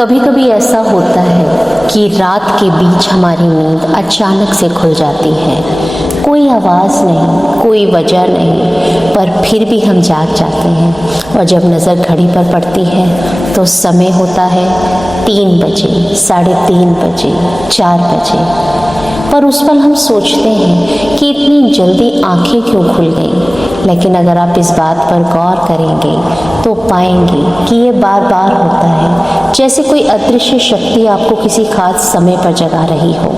कभी कभी ऐसा होता है कि रात के बीच हमारी नींद अचानक से खुल जाती है। कोई आवाज़ नहीं, कोई वजह नहीं, पर फिर भी हम जाग जाते हैं और जब नज़र घड़ी पर पड़ती है तो समय होता है 3 बजे, 3:30 बजे, 4 बजे। पर उस पल हम सोचते हैं कि इतनी जल्दी आंखें क्यों खुल गई। लेकिन अगर आप इस बात पर गौर करेंगे तो पाएंगे कि ये बार बार होता है, जैसे कोई अदृश्य शक्ति आपको किसी खास समय पर जगा रही हो।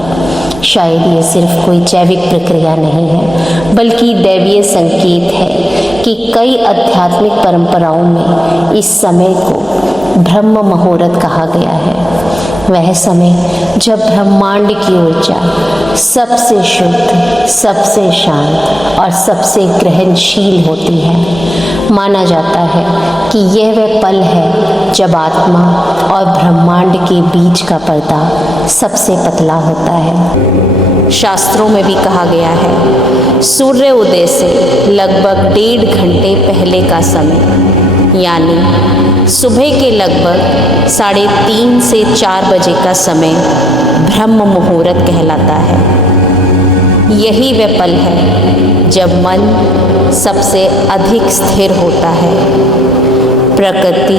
शायद ये सिर्फ कोई जैविक प्रक्रिया नहीं है, बल्कि दैवीय संकेत है कि कई आध्यात्मिक परंपराओं में इस समय को ब्रह्म मुहूर्त कहा गया है। वह समय जब ब्रह्मांड की ऊर्जा सबसे शुद्ध, सबसे शांत और सबसे ग्रहणशील होती है। माना जाता है कि यह वह पल है जब आत्मा और ब्रह्मांड के बीच का पर्दा सबसे पतला होता है। शास्त्रों में भी कहा गया है, सूर्य उदय से लगभग 1.5 घंटे पहले का समय, यानी सुबह के लगभग 3:30 से 4 बजे का समय ब्रह्म मुहूर्त कहलाता है। यही वह पल है जब मन सबसे अधिक स्थिर होता है, प्रकृति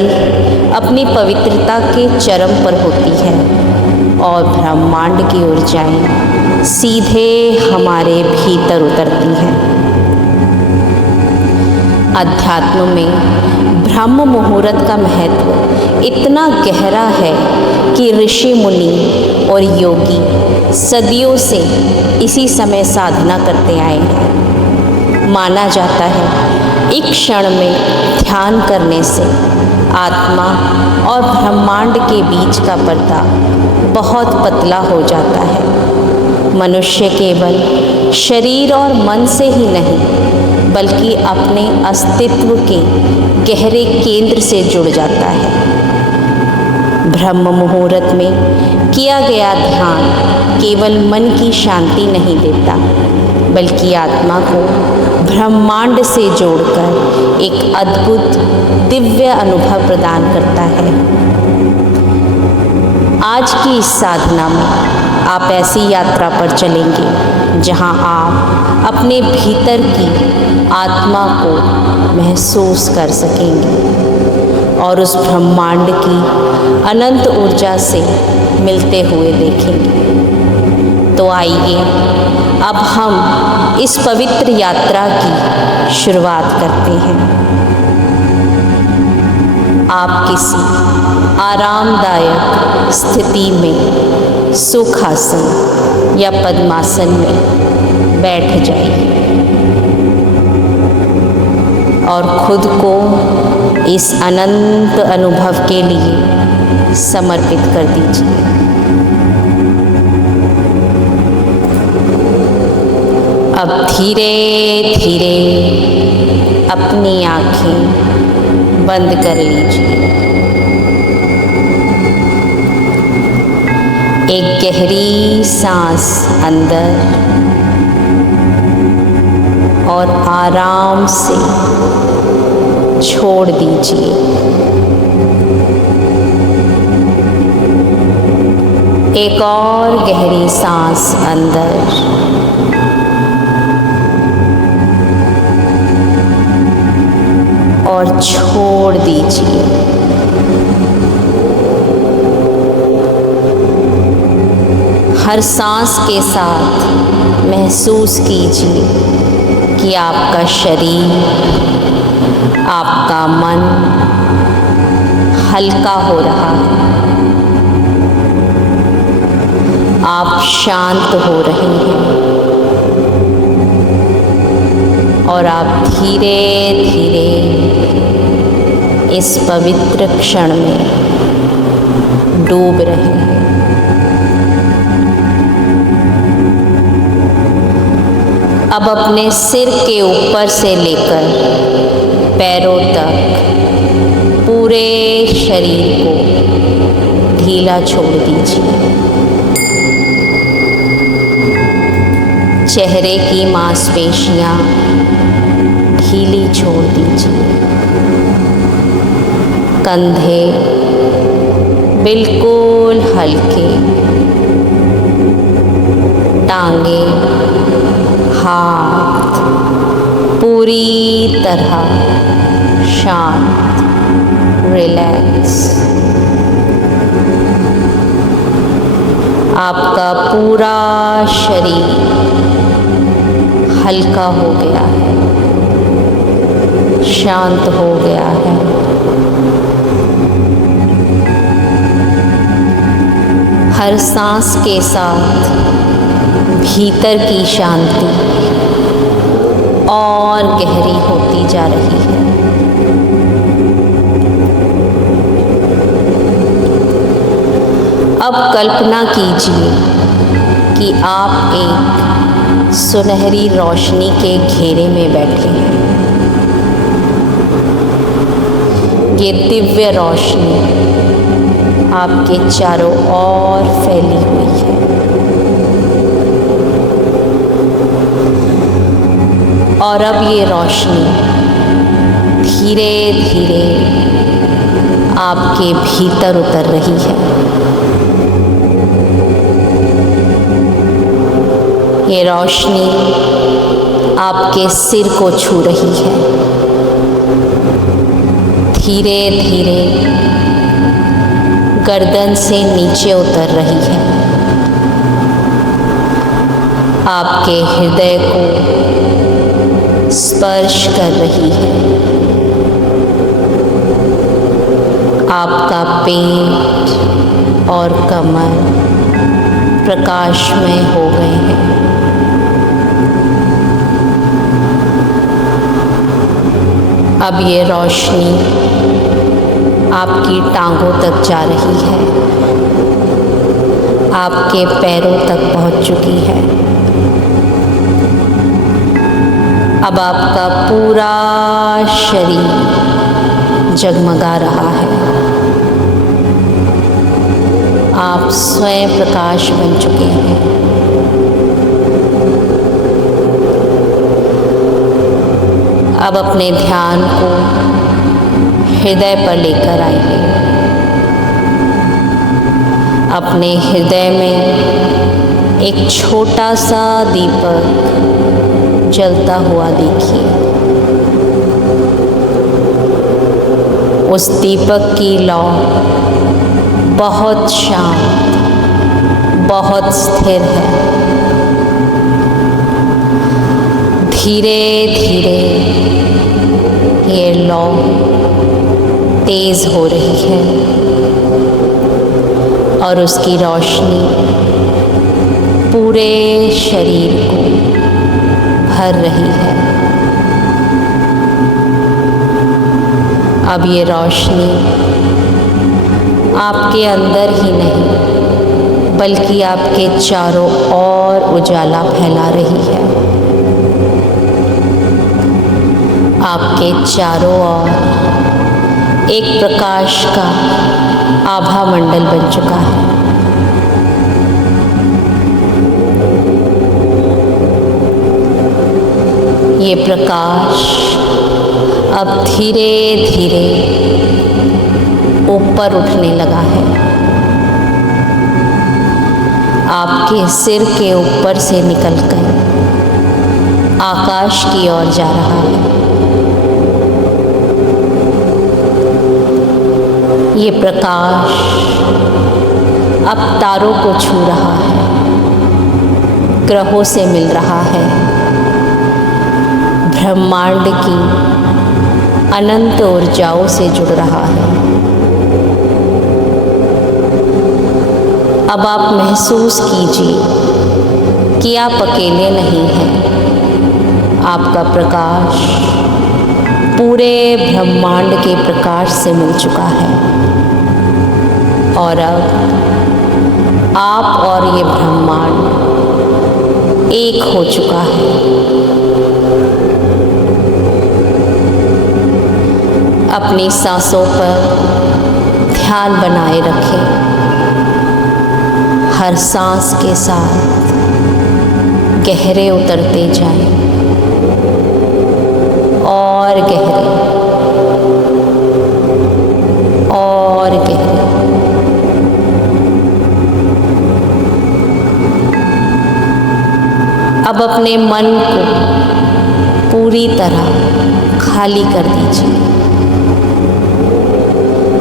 अपनी पवित्रता के चरम पर होती है और ब्रह्मांड की ऊर्जाएं सीधे हमारे भीतर उतरती हैं। अध्यात्म में ब्रह्म मुहूर्त का महत्व इतना गहरा है कि ऋषि मुनि और योगी सदियों से इसी समय साधना करते आए हैं। माना जाता है एक क्षण में ध्यान करने से आत्मा और ब्रह्मांड के बीच का पर्दा बहुत पतला हो जाता है। मनुष्य केवल शरीर और मन से ही नहीं, बल्कि अपने अस्तित्व के गहरे केंद्र से जुड़ जाता है। ब्रह्म मुहूर्त में किया गया ध्यान केवल मन की शांति नहीं देता, बल्कि आत्मा को ब्रह्मांड से जोड़कर एक अद्भुत दिव्य अनुभव प्रदान करता है। आज की इस साधना में आप ऐसी यात्रा पर चलेंगे जहां आप अपने भीतर की आत्मा को महसूस कर सकेंगे और उस ब्रह्मांड की अनंत ऊर्जा से मिलते हुए देखेंगे। तो आइए अब हम इस पवित्र यात्रा की शुरुआत करते हैं। आप किसी आरामदायक स्थिति में सुखासन या पद्मासन में बैठ जाइए और खुद को इस अनंत अनुभव के लिए समर्पित कर दीजिए। अब धीरे धीरे अपनी आँखें बंद कर लीजिए। एक गहरी सांस अंदर और आराम से छोड़ दीजिए। एक और गहरी सांस अंदर और छोड़ दीजिए। हर सांस के साथ महसूस कीजिए कि आपका शरीर, आपका मन हल्का हो रहा है। आप शांत हो रहे हैं और आप धीरे धीरे इस पवित्र क्षण में डूब रहे हैं। अब अपने सिर के ऊपर से लेकर पैरों तक पूरे शरीर को ढीला छोड़ दीजिए। चेहरे की मांसपेशियां ढीली छोड़ दीजिए। कंधे, बिल्कुल हल्के, टांगे, हाथ पूरी तरह शांत, रिलैक्स। आपका पूरा शरीर हल्का हो गया है, शांत हो गया है। हर सांस के साथ भीतर की शांति और गहरी होती जा रही है। अब कल्पना कीजिए कि आप एक सुनहरी रोशनी के घेरे में बैठे हैं। ये दिव्य रोशनी आपके चारों ओर फैली हुई है। और अब ये रोशनी धीरे धीरे आपके भीतर उतर रही है। ये रोशनी आपके सिर को छू रही है। धीरे धीरे गर्दन से नीचे उतर रही है। आपके हृदय को स्पर्श कर रही है। आपका पेट और कमर प्रकाशमय हो गए हैं। अब ये रोशनी आपकी टांगों तक जा रही है, आपके पैरों तक पहुंच चुकी है। अब आपका पूरा शरीर जगमगा रहा है। आप स्वयं प्रकाश बन चुके हैं। अब अपने ध्यान को हृदय पर लेकर आइए। अपने हृदय में एक छोटा सा दीपक जलता हुआ देखिए। उस दीपक की लौ बहुत शांत, बहुत स्थिर है। धीरे धीरे ये लौ तेज हो रही है और उसकी रोशनी पूरे शरीर को भर रही है। अब ये रोशनी आपके अंदर ही नहीं बल्कि आपके चारों ओर उजाला फैला रही है। आपके चारों ओर एक प्रकाश का आभा मंडल बन चुका है। ये प्रकाश अब धीरे धीरे ऊपर उठने लगा है। आपके सिर के ऊपर से निकलकर आकाश की ओर जा रहा है। ये प्रकाश अब तारों को छू रहा है, ग्रहों से मिल रहा है, ब्रह्मांड की अनंत ऊर्जाओं से जुड़ रहा है। अब आप महसूस कीजिए कि आप अकेले नहीं हैं। आपका प्रकाश पूरे ब्रह्मांड के प्रकाश से मिल चुका है और अब आप और ये ब्रह्मांड एक हो चुका है। अपनी सांसों पर ध्यान बनाए रखें। हर सांस के साथ गहरे उतरते जाएं और गहरे और गहरे। अब अपने मन को पूरी तरह खाली कर दीजिए।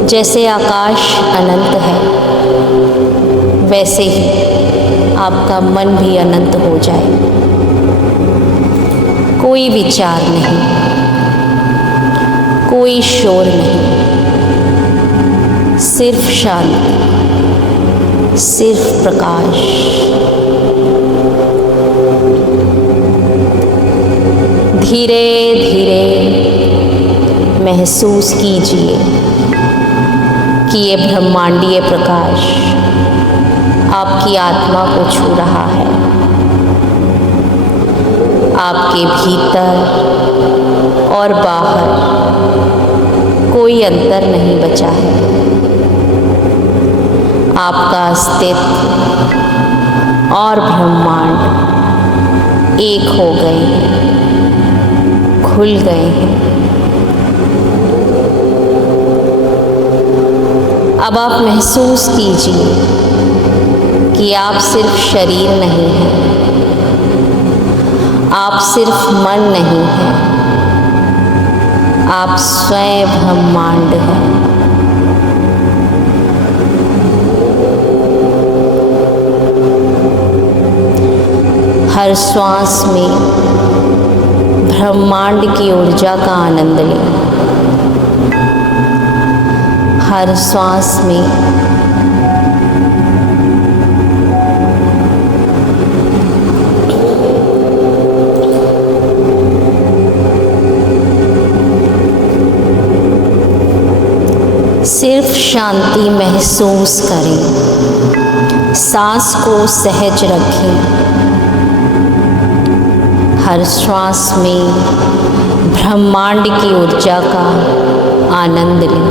जैसे आकाश अनंत है, वैसे ही आपका मन भी अनंत हो जाए। कोई विचार नहीं, कोई शोर नहीं, सिर्फ शांति, सिर्फ प्रकाश। धीरे धीरे महसूस कीजिए कि ये ब्रह्मांडीय प्रकाश आपकी आत्मा को छू रहा है। आपके भीतर और बाहर कोई अंतर नहीं बचा है। आपका अस्तित्व और ब्रह्मांड एक हो गए हैं, खुल गए हैं। अब आप महसूस कीजिए कि आप सिर्फ शरीर नहीं हैं, आप सिर्फ मन नहीं हैं, आप स्वयं ब्रह्मांड हैं। हर श्वास में ब्रह्मांड की ऊर्जा का आनंद लें। हर श्वास में सिर्फ शांति महसूस करें। सांस को सहज रखें। हर श्वास में ब्रह्मांड की ऊर्जा का आनंद लें।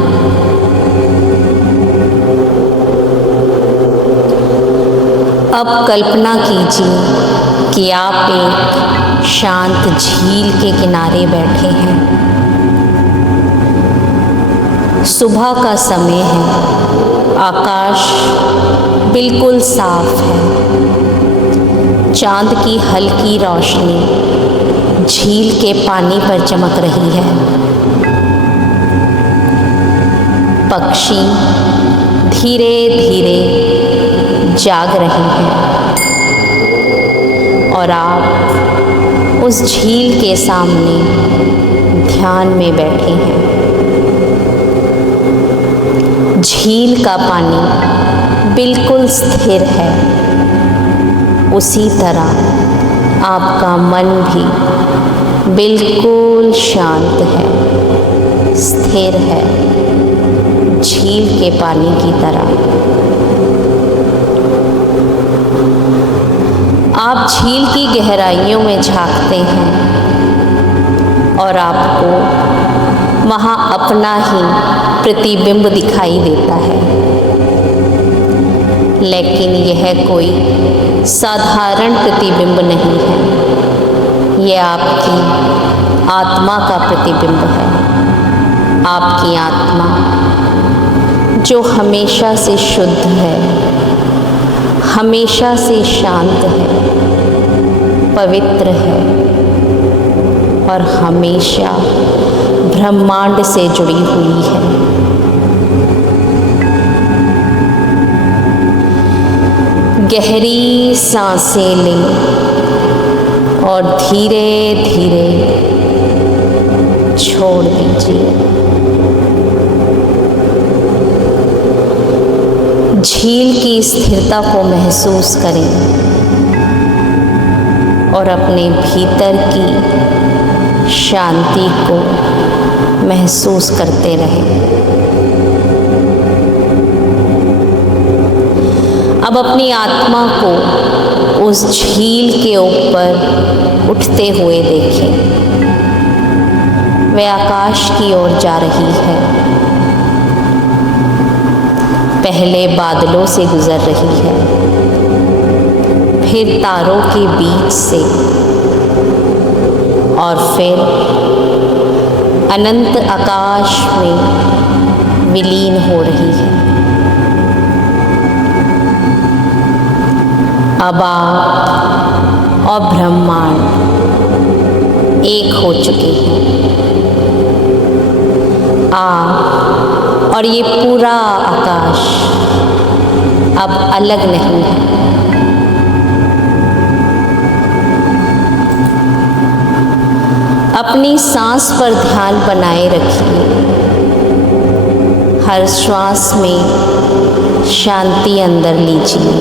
अब कल्पना कीजिए कि आप एक शांत झील के किनारे बैठे हैं। सुबह का समय है, आकाश बिल्कुल साफ है। चांद की हल्की रोशनी झील के पानी पर चमक रही है। पक्षी धीरे धीरे जाग रहे हैं और आप उस झील के सामने ध्यान में बैठे हैं। झील का पानी बिल्कुल स्थिर है। उसी तरह आपका मन भी बिल्कुल शांत है, स्थिर है, झील के पानी की तरह। आप झील की गहराइयों में झांकते हैं और आपको वहाँ अपना ही प्रतिबिंब दिखाई देता है। लेकिन यह कोई साधारण प्रतिबिंब नहीं है, यह आपकी आत्मा का प्रतिबिंब है। आपकी आत्मा जो हमेशा से शुद्ध है, हमेशा से शांत है, पवित्र है और हमेशा ब्रह्मांड से जुड़ी हुई है। गहरी सांसें लें और धीरे धीरे छोड़ दीजिए। झील की स्थिरता को महसूस करें और अपने भीतर की शांति को महसूस करते रहें। अब अपनी आत्मा को उस झील के ऊपर उठते हुए देखें। वह आकाश की ओर जा रही है। पहले बादलों से गुजर रही है, फिर तारों के बीच से और फिर अनंत आकाश में विलीन हो रही है। अब आप और ब्रह्मांड एक हो चुके हैं। आप और ये पूरा आकाश अब अलग नहीं है। अपनी सांस पर ध्यान बनाए रखिए। हर श्वास में शांति अंदर लीजिए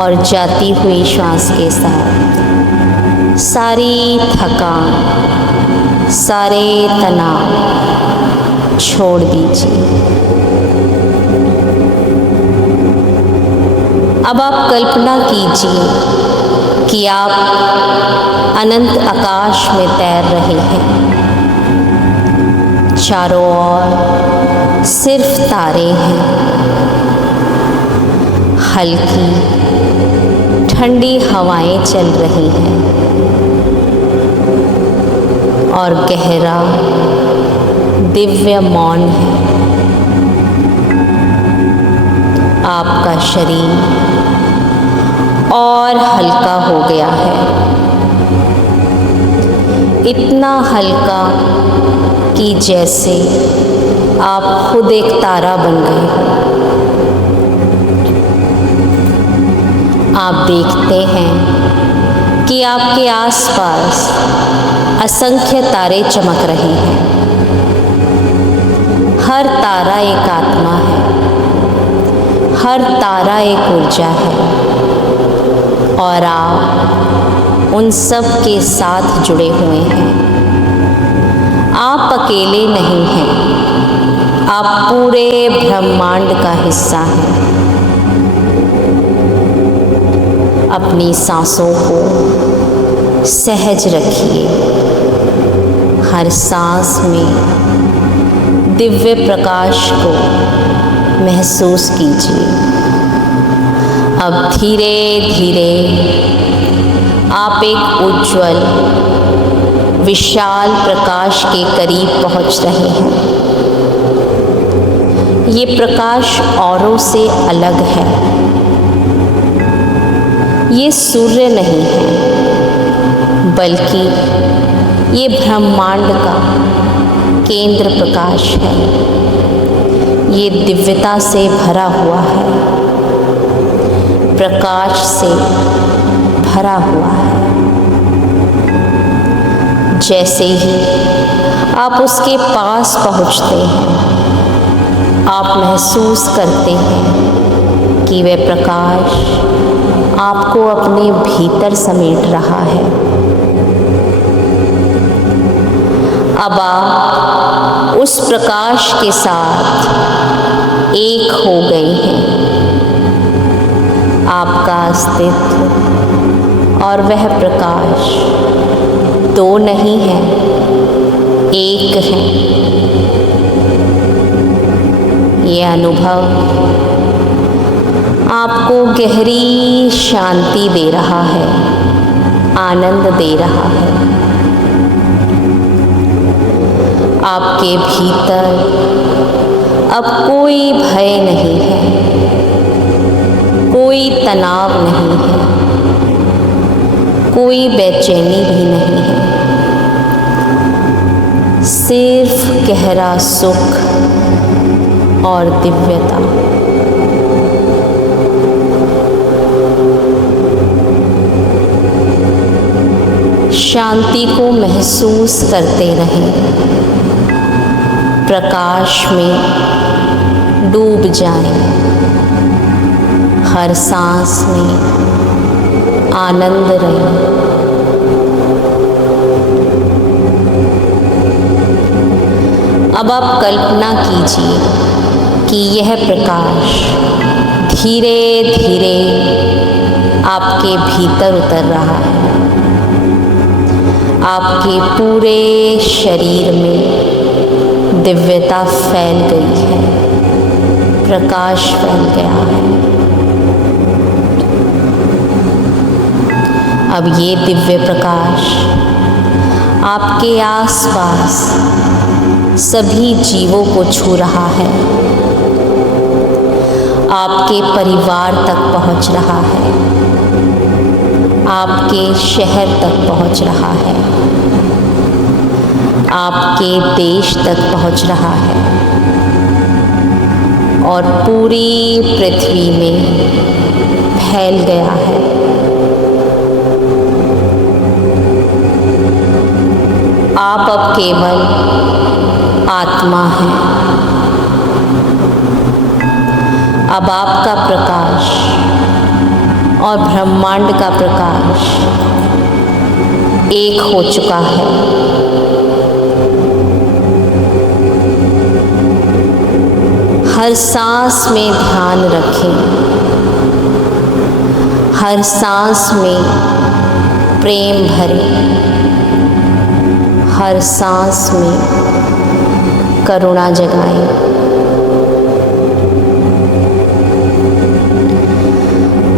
और जाती हुई श्वास के साथ सारी थकान, सारे तनाव छोड़ दीजिए। अब आप कल्पना कीजिए कि आप अनंत आकाश में तैर रहे हैं। चारों ओर सिर्फ तारे हैं। हल्की ठंडी हवाएं चल रही हैं और गहरा दिव्य मौन है। आपका शरीर और हल्का हो गया है, इतना हल्का कि जैसे आप खुद एक तारा बन गए हो। आप देखते हैं कि आपके आसपास असंख्य तारे चमक रहे हैं। हर तारा एक आत्मा है, हर तारा एक ऊर्जा है और आप उन सब के साथ जुड़े हुए हैं। आप अकेले नहीं हैं, आप पूरे ब्रह्मांड का हिस्सा हैं। अपनी सांसों को सहज रखिए। हर सांस में दिव्य प्रकाश को महसूस कीजिए। अब धीरे धीरे आप एक उज्ज्वल विशाल प्रकाश के करीब पहुंच रहे हैं। ये प्रकाश औरों से अलग है। ये सूर्य नहीं है, बल्कि ये ब्रह्मांड का केंद्र प्रकाश है। ये दिव्यता से भरा हुआ है, प्रकाश से भरा हुआ है। जैसे ही आप उसके पास पहुंचते हैं, आप महसूस करते हैं कि वह प्रकाश आपको अपने भीतर समेट रहा है। अब आप उस प्रकाश के साथ एक हो गए हैं। आपका अस्तित्व और वह प्रकाश दो नहीं है, एक है। ये अनुभव आपको गहरी शांति दे रहा है, आनंद दे रहा है। आपके भीतर अब कोई भय नहीं है, कोई तनाव नहीं है, कोई बेचैनी भी नहीं है। सिर्फ गहरा सुख और दिव्यता। शांति को महसूस करते रहें। प्रकाश में डूब जाएं। हर सांस में आनंद रहें। अब आप कल्पना कीजिए कि यह प्रकाश धीरे धीरे आपके भीतर उतर रहा है। आपके पूरे शरीर में दिव्यता फैल गई है, प्रकाश फैल गया है। अब ये दिव्य प्रकाश आपके आसपास सभी जीवों को छू रहा है, आपके परिवार तक पहुंच रहा है। आपके शहर तक पहुंच रहा है, आपके देश तक पहुंच रहा है और पूरी पृथ्वी में फैल गया है। आप अब केवल आत्मा हैं। अब आपका प्रकाश और ब्रह्मांड का प्रकाश एक हो चुका है। हर सांस में ध्यान रखें, हर सांस में प्रेम भरें, हर सांस में करुणा जगाएं।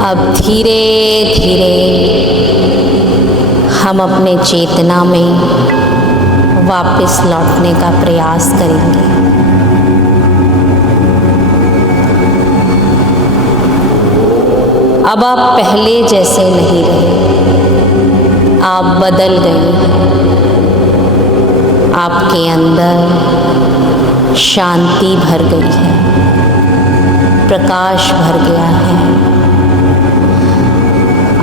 अब धीरे धीरे हम अपने चेतना में वापस लौटने का प्रयास करेंगे। अब आप पहले जैसे नहीं रहे, आप बदल गए हैं। आपके अंदर शांति भर गई है, प्रकाश भर गया है।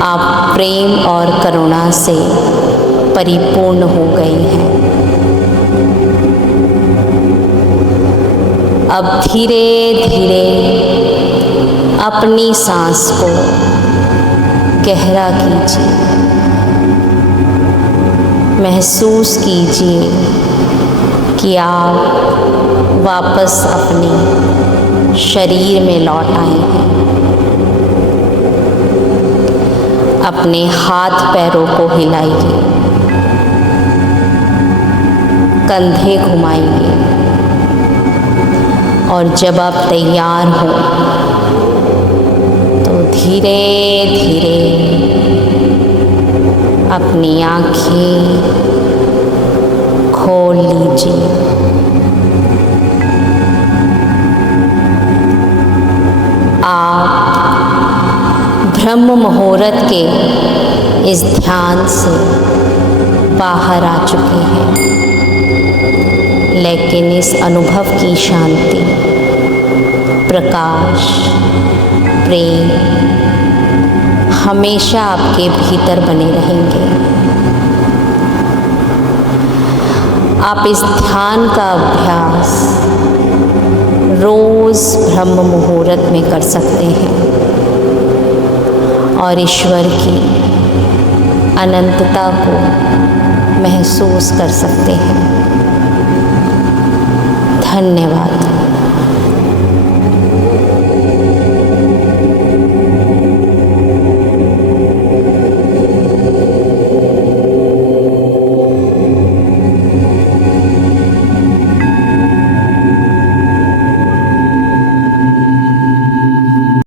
आप प्रेम और करुणा से परिपूर्ण हो गए हैं। अब धीरे धीरे अपनी सांस को गहरा कीजिए, महसूस कीजिए कि आप वापस अपने शरीर में लौट आए हैं। अपने हाथ पैरों को हिलाइए, कंधे घुमाइए और जब आप तैयार हो तो धीरे धीरे अपनी आँखें खोल लीजिए। आप ब्रह्म मुहूर्त के इस ध्यान से बाहर आ चुके हैं, लेकिन इस अनुभव की शांति, प्रकाश, प्रेम हमेशा आपके भीतर बने रहेंगे। आप इस ध्यान का अभ्यास रोज़ ब्रह्म मुहूर्त में कर सकते हैं और ईश्वर की अनंतता को महसूस कर सकते हैं। धन्यवाद।